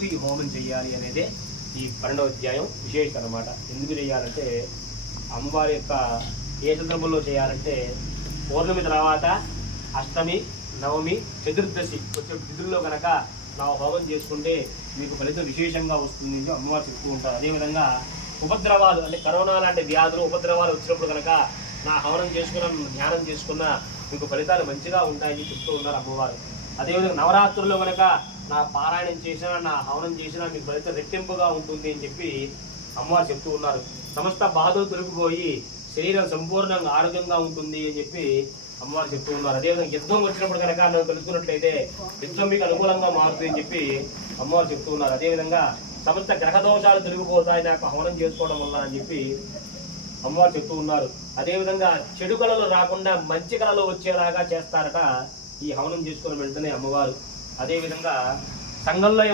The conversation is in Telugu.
ఎందుకు ఈ హోమం చేయాలి అనేదే ఈ 12వ అధ్యాయం విశేషం అన్నమాట. ఎందుకు చేయాలంటే అమ్మవారి యొక్క ఏ సందర్భంలో చేయాలంటే పౌర్ణమి తర్వాత అష్టమి, నవమి, చతుర్దశి వచ్చే తిథుల్లో కనుక నా హోమం చేసుకుంటే మీకు ఫలితం విశేషంగా వస్తుంది అని అమ్మవారు చెప్తూ ఉంటారు. అదేవిధంగా ఉపద్రవాలు అంటే కరోనా లాంటి వ్యాధులు ఉపద్రవాలు వచ్చినప్పుడు కనుక నా హవనం చేసుకున్న ధ్యానం చేసుకున్న మీకు ఫలితాలు మంచిగా ఉంటాయని చెప్తూ ఉన్నారు అమ్మవారు. అదేవిధంగా నవరాత్రుల్లో కనుక నా పారాయణం చేసినా నా హవనం చేసినా మీకు ఫలితం రెట్టింపుగా ఉంటుంది అని చెప్పి అమ్మవారు చెప్తూ ఉన్నారు. సమస్త బాధలు తొలగిపోయి శరీరం సంపూర్ణంగా ఆరోగ్యంగా ఉంటుంది అని చెప్పి అమ్మవారు చెప్తూ ఉన్నారు. అదేవిధంగా యుద్ధం వచ్చినప్పుడు కనుక నువ్వు తెలుసుకున్నట్లయితే యుద్ధం మీకు అనుకూలంగా మారుతుంది అని చెప్పి అమ్మవారు చెప్తూ ఉన్నారు. అదేవిధంగా సమస్త గ్రహ దోషాలు తొలగిపోతాయి నాకు హవనం చేసుకోవడం వల్ల అని చెప్పి అమ్మవారు చెప్తూ ఉన్నారు. అదేవిధంగా చెడు కళలు రాకుండా మంచి కళలు వచ్చేలాగా చేస్తారట ఈ హవనం చేసుకుని వెళ్తేనే అమ్మవారు. అదేవిధంగా సంఘంలో